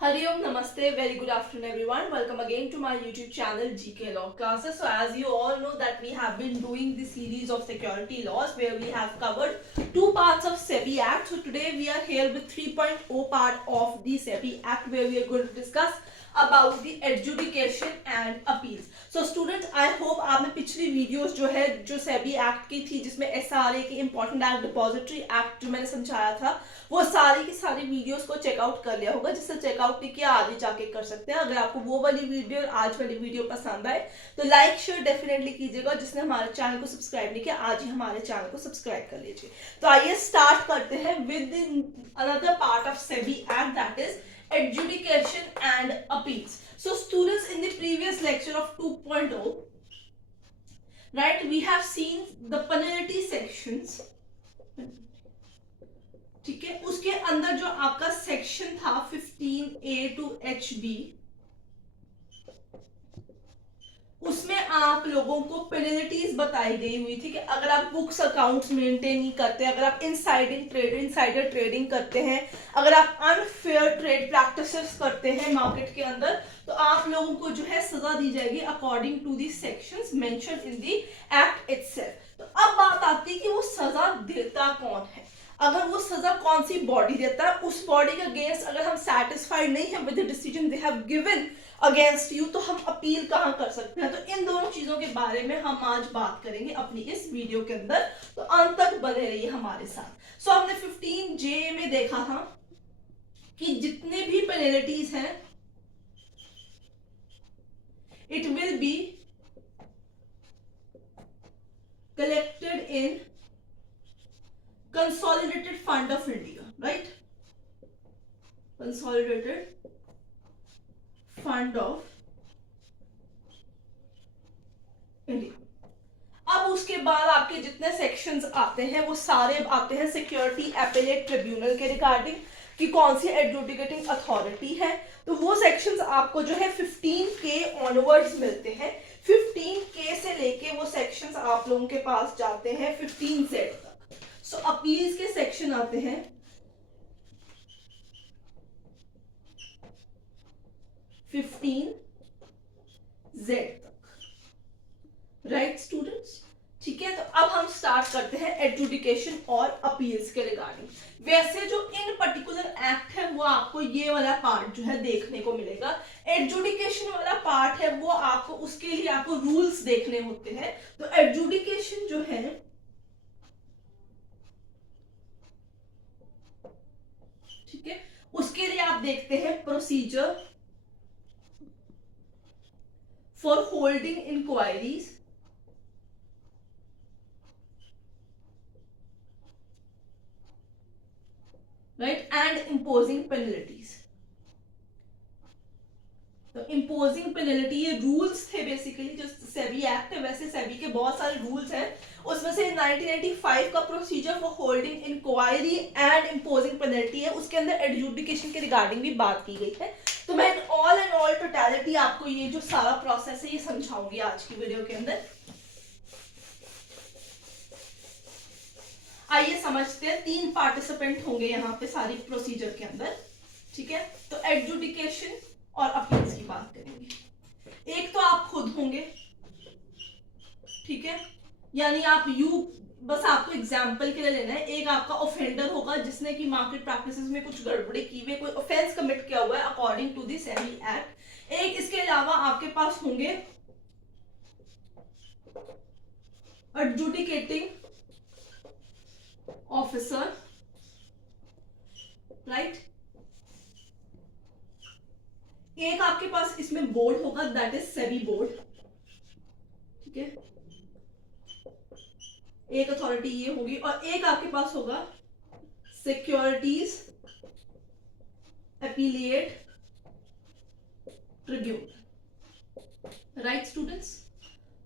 Hariom Namaste, very good afternoon everyone. Welcome again to my YouTube channel GK Law Classes. So as you all know that we have been doing the series of security laws where we have covered two parts of SEBI Act. So today we are here with 3.0 part of the SEBI Act where we are going to discuss about the adjudication and appeals. So students, I hope आपने पिछली videos जो SEBI act की थी जिसमें SRA की important act depository act जो मैंने समझाया था वो सारी की सारी वीडियोस को चेकआउट कर लिया होगा। जिससे चेकआउट नहीं किया आगे जाके कर सकते हैं। अगर आपको वो वाली वीडियो और आज वाली वीडियो पसंद आए तो लाइक शेयर डेफिनेटली कीजिएगा। जिसने हमारे चैनल को सब्सक्राइब नहीं किया आज ही हमारे चैनल को सब्सक्राइब कर लीजिए। तो आइए स्टार्ट करते हैं with another part of SEBI act, that is adjudication and appeals. So students, in the previous lecture of 2.0, right, we have seen the penalty sections. ठीक है, उसके अंदर जो आपका सेक्शन था 15A to HB, उसमें आप लोगों को पेनल्टीज बताई गई हुई थी कि अगर आप बुक्स अकाउंट्स मेंटेन नहीं करते, अगर आप इनसाइडर ट्रेडिंग करते हैं, अगर आप अनफेयर ट्रेड प्रैक्टिसेस करते हैं मार्केट के अंदर, तो आप लोगों को जो है सजा दी जाएगी according to the sections mentioned in the act itself. तो अब बात आती है कि वो सजा देता कौन है। अगर वो सजा कौन सी बॉडी देता है, उस बॉडी के अगेंस्ट अगर हम सेटिस्फाइड नहीं है with the decision they have given against you, तो हम अपील कहां कर सकते हैं। तो इन दोनों चीजों के बारे में हम आज बात करेंगे अपनी इस वीडियो के अंदर, तो अंत तक बने रहिए हमारे साथ। सो हमने 15J में देखा था कि जितने भी पेनल्टीज हैं it will be collected in Consolidated Fund of India, right? Consolidated Fund of India. अब उसके बाद आपके जितने सेक्शंस आते हैं वो सारे आते हैं सिक्योरिटी एपेलेट ट्रिब्यूनल के रिगार्डिंग कि कौन सी एडजुडिकेटिंग अथॉरिटी है। तो वो सेक्शंस आपको जो है 15K ऑनवर्ड्स मिलते हैं। 15K से लेके वो सेक्शंस आप लोगों के पास जाते हैं 15Z तक। सो अपील्स के सेक्शन आते हैं 15Z तक, राइट स्टूडेंट्स। ठीक है, तो अब हम स्टार्ट करते हैं एडजुडिकेशन और अपील्स के रिगार्डिंग। वैसे जो इन पर्टिकुलर एक्ट है वो आपको ये वाला पार्ट जो है देखने को मिलेगा। एडजुडिकेशन वाला पार्ट है वो आपको उसके लिए आपको रूल्स देखने होते हैं। तो एडजुडिकेशन जो है ठीक है, उसके लिए आप देखते हैं procedure for holding inquiries, right, and imposing penalties. तो इम्पोजिंग पेनल्टी ये रूल्स थे बेसिकली जो सेबी एक्ट है। वैसे सेबी के बहुत सारे रूल्स हैं, उसमें से 1985 का procedure for holding inquiry and imposing penalty है। उसके अंदर एडजुडिकेशन के रिगार्डिंग भी बात की गई है। तो मैं ऑल एंड ऑल टोटलिटी आपको ये जो सारा प्रोसेस है ये समझाऊंगी आज की वीडियो के अंदर। आइए समझते हैं। 3 पार्टिसिपेंट होंगे यहाँ पे सारी प्रोसीजर के अंदर, ठीक है। तो एडजुडिकेशन और अपील्स की बात करेंगे। एक तो आप खुद होंगे, ठीक है, यानी आप बस आपको एग्जाम्पल के लिए लेना है। एक आपका ऑफेंडर होगा जिसने कि मार्केट प्रैक्टिसेस में कुछ गड़बड़ी की हुई, कोई ऑफेंस कमिट किया हुआ है according to the SEBI act. एक इसके अलावा आपके पास होंगे एडजुडिकेटिंग ऑफिसर, राइट। एक आपके पास इसमें बोर्ड होगा दैट इज सेबी बोर्ड, ठीक है, एक अथॉरिटी ये होगी। और एक आपके पास होगा सिक्योरिटीज एपीलिएट ट्रिब्यूनल, राइट स्टूडेंट्स।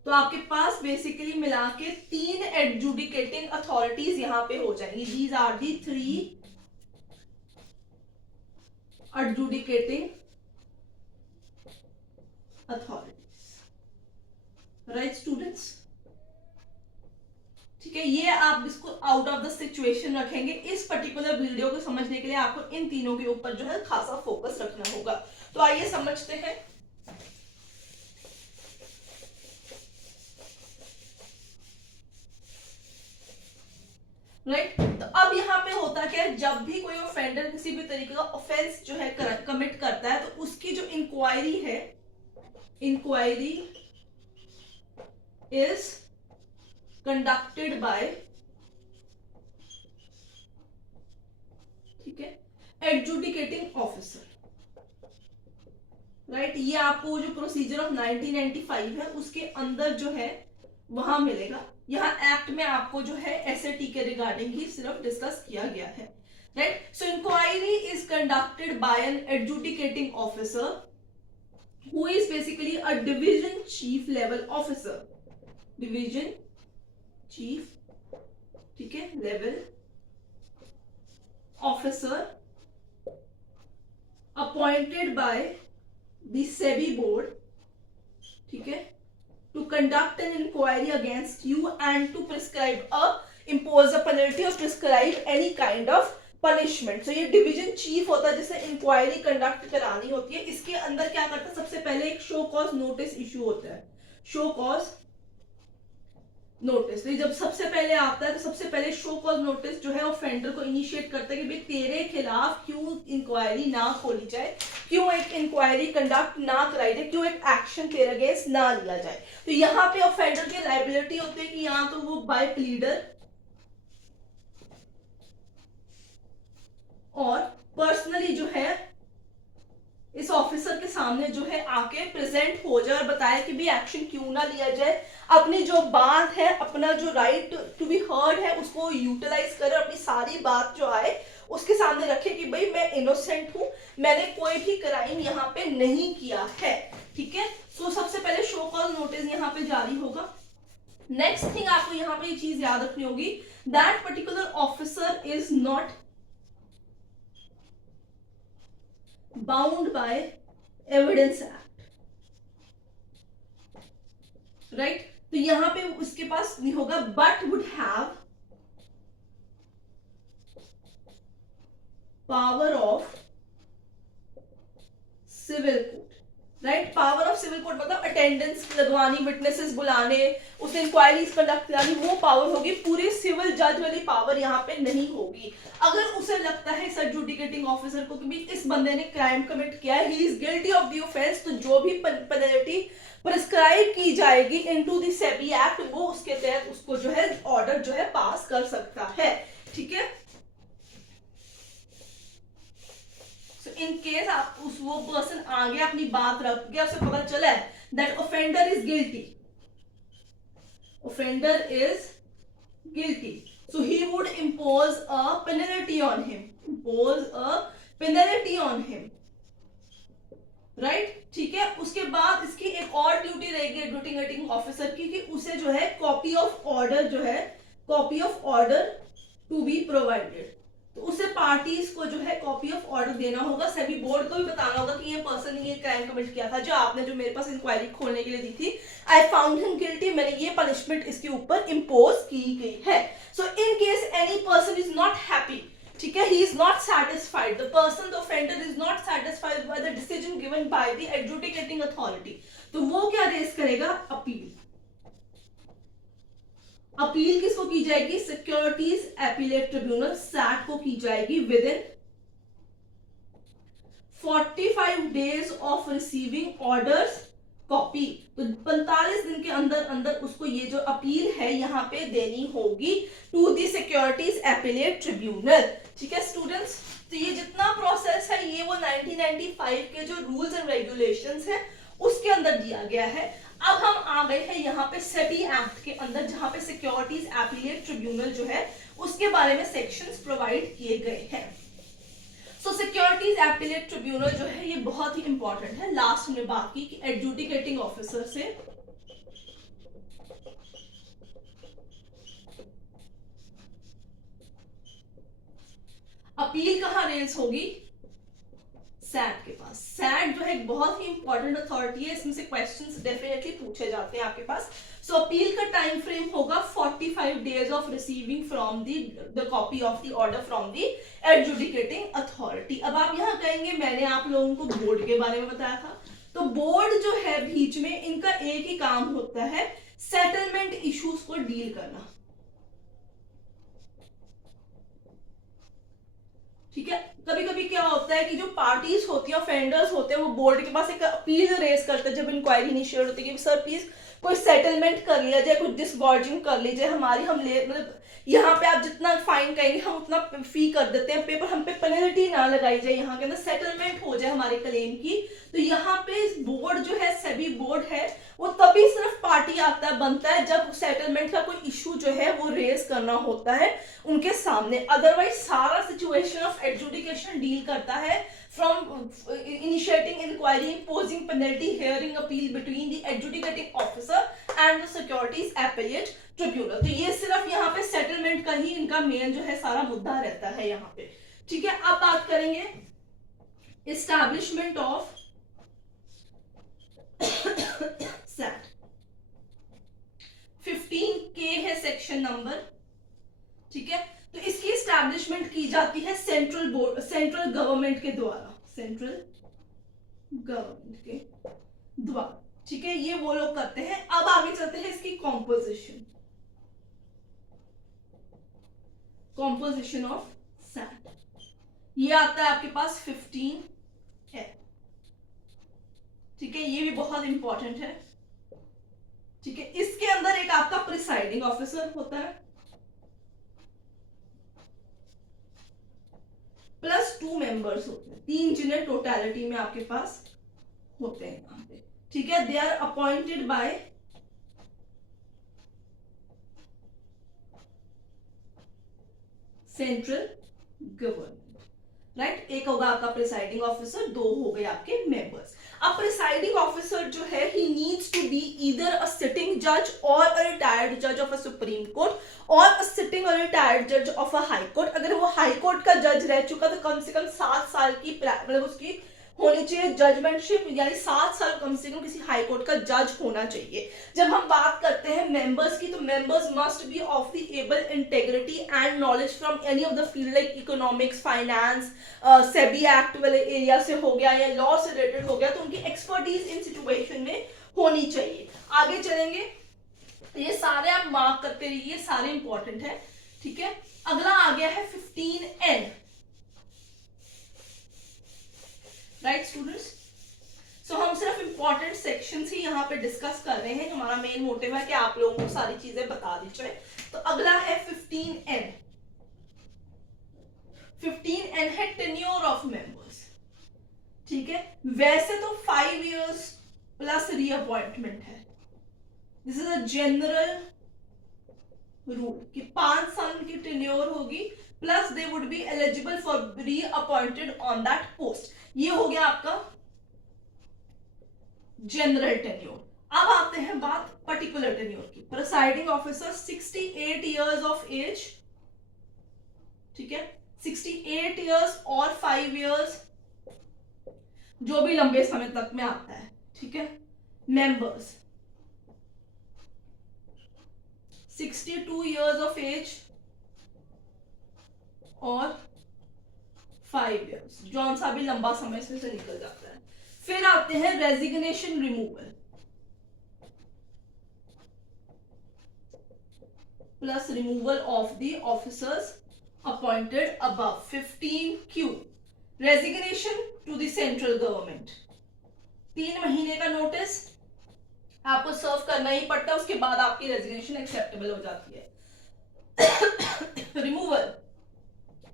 तो आपके पास बेसिकली मिला के 3 एडजुडिकेटिंग अथॉरिटीज यहां पे हो जाएंगी। These are the 3 adjudicating authorities, right students. ठीक है, ये आप इसको आउट ऑफ द सिचुएशन रखेंगे। इस पर्टिकुलर वीडियो को समझने के लिए आपको इन तीनों के ऊपर जो है खासा फोकस रखना होगा। तो आइए समझते हैं। राइट, तो अब यहाँ पे होता क्या है, जब भी कोई ऑफेंडर किसी भी तरीके का ऑफेंस जो है कमिट करता है, तो उसकी जो इंक्वायरी है, इंक्वायरी इज कंडक्टेड बाय, ठीक है, एडजुडिकेटिंग ऑफिसर। राइट, ये आपको जो प्रोसीजर ऑफ 1995 है उसके अंदर जो है वहां मिलेगा। यहाँ एक्ट में आपको जो है एसएटी के रिगार्डिंग ही सिर्फ डिस्कस किया गया है। Right, so inquiry is conducted by an adjudicating officer who is basically a division chief level officer, division chief, ठीक है, level officer appointed by the SEBI board, ठीक है, to conduct an inquiry against you and to prescribe impose a penalty or prescribe any kind of punishment. So ये division chief होता है जिसे inquiry conduct करानी होती है। इसके अंदर क्या करता है, सबसे पहले एक शो कॉज नोटिस इशू होता है, शो कॉज नोटिस। तो जब सबसे पहले आता है तो सबसे पहले शो कॉज नोटिस जो है ऑफेंडर को इनिशिएट करता है कि भाई तेरे खिलाफ क्यों इंक्वायरी ना खोली जाए, क्यों एक इंक्वायरी कंडक्ट ना कराई जाए, क्यों एक एक्शन तेरे अगेंस्ट ना लिया जाए। तो यहाँ पे ऑफेंडर की लायबिलिटी होती है कि यहाँ तो वो बाय प्लीडर और पर्सनली जो है इस ऑफिसर के सामने जो है आके प्रेजेंट हो जाए और बताए कि भी एक्शन क्यों ना लिया जाए, अपनी जो बात है, अपना जो राइट टू बी हर्ड है उसको यूटिलाइज करे, अपनी सारी बात जो आए उसके सामने रखे कि भाई मैं इनोसेंट हूं, मैंने कोई भी क्राइम यहाँ पे नहीं किया है। ठीक है, सो सबसे पहले शो कॉज नोटिस यहाँ पे जारी होगा। नेक्स्ट थिंग आपको यहाँ पे ये चीज याद रखनी होगी, that particular officer is not bound by evidence act. Right, तो यहां पे उसके पास नहीं होगा, but would have power of civil court. Right, power of civil court मतलब अटेंडेंस लगवानी, विटनेसेस बुलाने, उसे इंक्वायरीज कंडक्ट करानी, वो पावर होगी। पूरी सिविल जज वाली पावर यहाँ पे नहीं होगी। अगर उसे लगता है इस एडजुडिकेटिंग ऑफिसर को कि भी इस बंदे ने क्राइम कमिट किया है, he is guilty of the offence, तो जो भी पेनल्टी प्रिस्क्राइब की जाएगी इनटू द सेबी एक्ट, वो उसके तहत उसको जो है ऑर्डर जो है पास कर सकता है। ठीक है, इन केस आप वो पर्सन आगे अपनी बात रख गया, उसे पता चला है that offender is guilty, offender is guilty, so he would impose a penalty on him, impose a penalty on him. Right, ठीक है, उसके बाद इसकी एक और ड्यूटी रहेगी एडजुडिकेटिंग ऑफिसर की कि उसे जो है कॉपी ऑफ ऑर्डर जो है, copy of order to be provided, तो उसे पार्टीज को जो है कॉपी ऑफ ऑर्डर देना होगा। सेबी बोर्ड को भी बताना होगा कि ये पर्सन ने ये क्राइम कमिट किया था, जो आपने जो मेरे पास इंक्वायरी खोलने के लिए दी थी, आई फाउंड हिम गिल्टी, मैंने ये पनिशमेंट इसके ऊपर इंपोज की गई है। So in case any person is not happy, ठीक है, he is not satisfied, the person, the offender is not satisfied by the decision given by the adjudicating authority, तो वो क्या रेस करेगा, अपील। अपील किसको की जाएगी, सिक्योरिटीज एपीलेट ट्रिब्यूनल सैट को की जाएगी with in 45 days of receiving orders copy. तो 45 दिन के अंदर अंदर उसको ये जो अपील है यहाँ पे देनी होगी to the securities appellate tribunal. ठीक है स्टूडेंट्स, तो ये जितना प्रोसेस है ये वो 1995 के जो रूल्स एंड रेगुलेशंस है उसके अंदर दिया गया है। अब हम आ गए हैं यहाँ पे सेबी एक्ट के अंदर, जहां पे सिक्योरिटीज एपीलेट ट्रिब्यूनल जो है उसके बारे में सेक्शंस प्रोवाइड किए गए हैं। सो सिक्योरिटीज एपीलेट ट्रिब्यूनल जो है ये बहुत ही इंपॉर्टेंट है। लास्ट में बात की कि एडजुडिकेटिंग ऑफिसर से अपील कहां रेज होगी, सैट के पास। सैट जो है एक बहुत ही इंपॉर्टेंट अथॉरिटी है, इसमें से क्वेश्चंस डेफिनेटली पूछे जाते हैं आपके पास। सो अपील का टाइम फ्रेम होगा 45 days of receiving from the copy of the order from the adjudicating authority. अब आप यहाँ कहेंगे मैंने आप लोगों को बोर्ड के बारे में बताया था, तो बोर्ड जो है बीच में इनका एक ही काम होता है, सेटलमेंट इश्यूज को डील करना। ठीक है, कभी कभी क्या होता है कि जो पार्टीज होती हैं, ऑफेंडर्स होते हैं, वो बोर्ड के पास एक अपील रेज करते हैं जब इंक्वायरी इनिशिएट होती है कि सर प्लीज कोई सेटलमेंट कर लिया जाए, कुछ डिसगॉर्जिंग कर लीजिए हमारी, हम ले मतलब यहाँ पे आप जितना फाइन कहेंगे हम उतना फी कर देते हैं, पेपर हम पे पेनल्टी ना लगाई जाए, यहाँ के अंदर सेटलमेंट हो जाए हमारे क्लेम की। तो यहाँ पे बोर्ड जो है, सेबी बोर्ड है, वो तभी सिर्फ पार्टी आता है बनता है जब सेटलमेंट का कोई इशू जो है वो रेज करना होता है उनके सामने। अदरवाइज सारा सिचुएशन ऑफ एडजुडिकेशन डील करता है from initiating inquiry, imposing penalty, hearing appeal between the adjudicating officer and the securities appellate tribunal। तो ये सिर्फ यहाँ पे सेटलमेंट का ही इनका मेन जो है सारा मुद्दा रहता है यहाँ पे। ठीक है, अब बात करेंगे एस्टैब्लिशमेंट ऑफ सैट। 15K है सेक्शन नंबर। ठीक है, तो इसकी एस्टैब्लिशमेंट की जाती है सेंट्रल बोर्ड, सेंट्रल गवर्नमेंट के द्वारा, सेंट्रल गवर्नमेंट के द्वारा। ठीक है, ये वो लोग करते हैं। अब आगे चलते हैं इसकी कॉम्पोजिशन, कॉम्पोजिशन ऑफ सैट। ये आता है आपके पास 15 है। ठीक है, ये भी बहुत इंपॉर्टेंट है। ठीक है, इसके अंदर एक आपका प्रिसाइडिंग ऑफिसर होता है प्लस 2 मेंबर्स होते हैं, 3 जिन्हें टोटलिटी में आपके पास होते हैं यहाँ पे। ठीक है, they are appointed by central government. Right, एक होगा आपका प्रिसाइडिंग ऑफिसर, 2 हो गए आपके मेंबर्स। अब प्रिसाइडिंग ऑफिसर जो है he needs to be either a sitting जज और अ रिटायर्ड जज ऑफ अ सुप्रीम कोर्ट और अ सिटिंग और रिटायर्ड जज ऑफ अ हाई कोर्ट। अगर वो हाई कोर्ट का जज रह चुका तो कम से कम 7 साल की मतलब उसकी होनी चाहिए जजमेंटशिप, यानी 7 साल कम से कम किसी हाई कोर्ट का जज होना चाहिए। जब हम बात करते हैं मेंबर्स की, तो members must be of the able integrity and knowledge from any of the field like economics, finance, SEBI act वाले एरिया से हो गया या लॉ से रिलेटेड हो गया, तो उनकी एक्सपर्टीज इन सिचुएशन में होनी चाहिए। आगे चलेंगे, ये सारे आप मार्क करते रहिए, सारे इंपॉर्टेंट है। ठीक है, अगला आ गया है 15N। राइट स्टूडेंट्स, सो हम सिर्फ इंपॉर्टेंट सेक्शंस ही यहाँ पे डिस्कस कर रहे हैं। हमारा मेन मोटिव है कि आप लोगों को सारी चीजें बता दी जाए। तो अगला है 15N। 15N है टेन्योर ऑफ मेंबर्स। ठीक है, वैसे तो 5 इयर्स प्लस रीअपॉइंटमेंट है, this is a general rule कि 5 साल की टेन्योर होगी plus they would be eligible for reappointed on that post. ये हो गया आपका जनरल टेन्योर। अब आते हैं बात पर्टिकुलर टेन्योर की। Presiding officer 68 years of age. ठीक है, 68 इयर्स और 5 इयर्स जो भी लंबे समय तक में आता है। ठीक है, मेंबर्स 62 इयर्स ऑफ एज और 5 इयर्स, जौन सा भी लंबा समय से निकल जाता है। फिर आते हैं resignation removal plus removal of the officers appointed above. 15Q, resignation to the central government. 3 महीने का नोटिस आपको सर्व करना ही पड़ता है, उसके बाद आपकी रेजिग्नेशन एक्सेप्टेबल हो जाती है। रिमूवल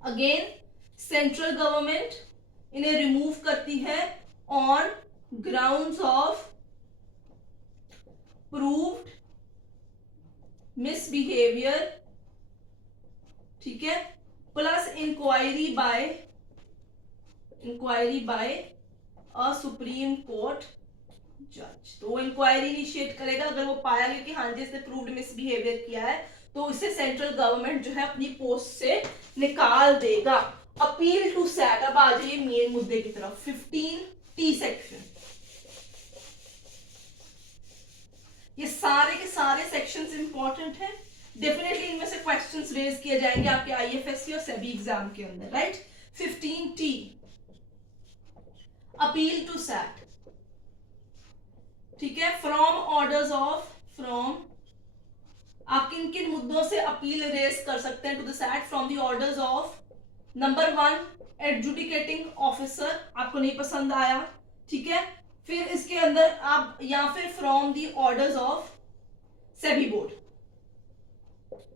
अगेन सेंट्रल गवर्नमेंट इन्हें रिमूव करती है on grounds of proved misbehaviour. ठीक है, plus inquiry by a supreme court जज। तो वो इंक्वायरी इनिशिएट करेगा, अगर वो पाया गया कि हाँ जी इसने प्रूव्ड मिसबिहेवियर किया है तो इसे सेंट्रल गवर्नमेंट जो है अपनी पोस्ट से निकाल देगा। Appeal to SAT. अब आ जाइए मेन मुद्दे की तरफ। 15T सेक्शन, ये सारे के सारे सेक्शंस इंपॉर्टेंट हैं, डेफिनेटली इनमें से क्वेश्चंस रेज किए जाएंगे आपके आईएफएससी और सेबी एग्जाम के अंदर, right. 15T appeal to set, ठीक है। फ्रॉम ऑर्डर्स ऑफ, फ्रॉम, आप किन किन मुद्दों से अपील रेज कर सकते हैं to the SAT? From the orders of number 1 adjudicating officer, आपको नहीं पसंद आया, ठीक है। फिर इसके अंदर आप, या फिर from the orders of SEBI board,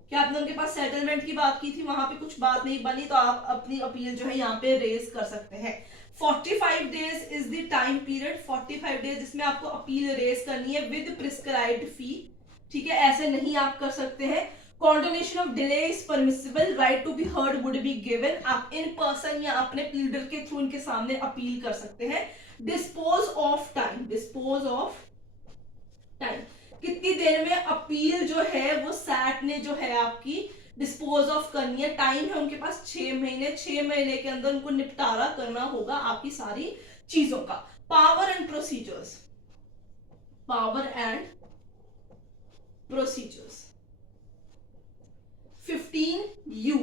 क्या आपने उनके पास सेटलमेंट की बात की थी, वहां पे कुछ बात नहीं बनी, तो आप अपनी अपील जो है यहाँ पे रेज कर सकते हैं। 45 days is the time period, 45 days जिसमें आपको अपील रेज करनी है विद प्रिस्क्राइब्ड फी, ठीक है। ऐसे नहीं आप कर सकते हैं। Condonation of delay is permissible, right to be heard would be given, आप इन पर्सन या अपने प्लीडर के थ्रू इनके सामने अपील कर सकते हैं। Dispose of time, dispose of time, कितनी देर में अपील जो है वो सैट ने जो है आपकी डिस्पोज ऑफ करनी है। टाइम है उनके पास 6 महीने, 6 महीने के अंदर उनको निपटारा करना होगा आपकी सारी चीजों का। Power and procedures, power and procedures, 15U,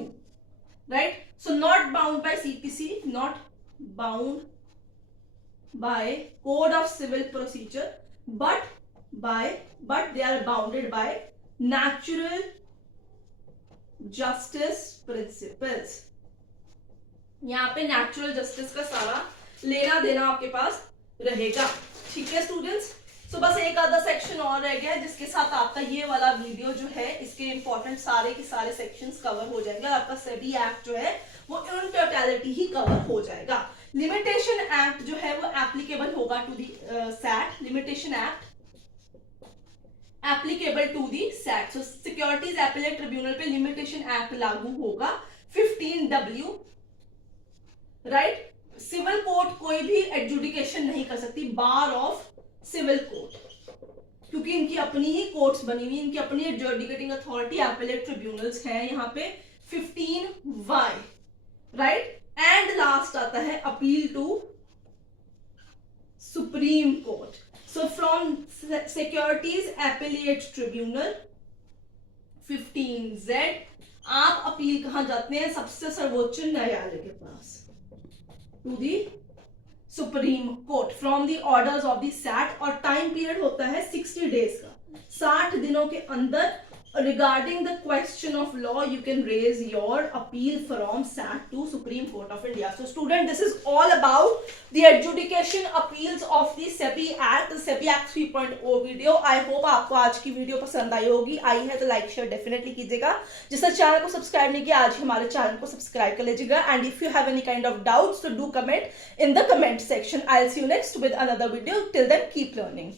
right? So not bound by CPC, not bound by Code of Civil Procedure, but they are bounded by natural justice principles. यहाँ पे नेचुरल जस्टिस का सारा लेना देना आपके पास रहेगा, ठीक है स्टूडेंट्स। तो बस एक आधा सेक्शन और रह गया है जिसके साथ आपका ये वाला वीडियो जो है इसके इंपॉर्टेंट सारे के सारे सेक्शंस कवर हो जाएंगे और आपका सेबी एक्ट जो है वो इन टोटलिटी ही कवर हो जाएगा। लिमिटेशन एक्ट जो है वो एप्लीकेबल होगा to the SAT, limitation act applicable to the SAT. So securities appellate tribunal पे लिमिटेशन एक्ट लागू होगा। 15W, right. सिविल कोर्ट कोई भी एडजुडिकेशन नहीं कर सकती, बार ऑफ सिविल कोर्ट, क्योंकि इनकी अपनी ही कोर्ट्स बनी हुई, इनकी अपनी एडजुडिकेटिंग अथॉरिटी एपेलेट ट्रिब्यूनल्स हैं यहाँ पे। 15Y, right. एंड लास्ट आता है appeal to supreme court. So from securities appellate tribunal 15Z, आप अपील कहां जाते हैं? सबसे सर्वोच्च न्यायालय के पास, to the supreme court from the orders of the SAT. और टाइम पीरियड होता है 60 डेज का, 60 दिनों के अंदर regarding the question of law you can raise your appeal from SAT to Supreme Court of India. So student, this is all about the adjudication appeals of the SEBI Act, the SEBI Act 3.0 video. I hope आपको आज की video पसंद आई होगी, आई है तो like share definitely कीजिएगा। जिसने channel को सब्सक्राइब नहीं किया आज हमारे चैनल को सब्सक्राइब कर लीजिएगा। And if you have any kind of doubts तो do comment in the comment section. I'll see you next with another video. Till then, keep learning.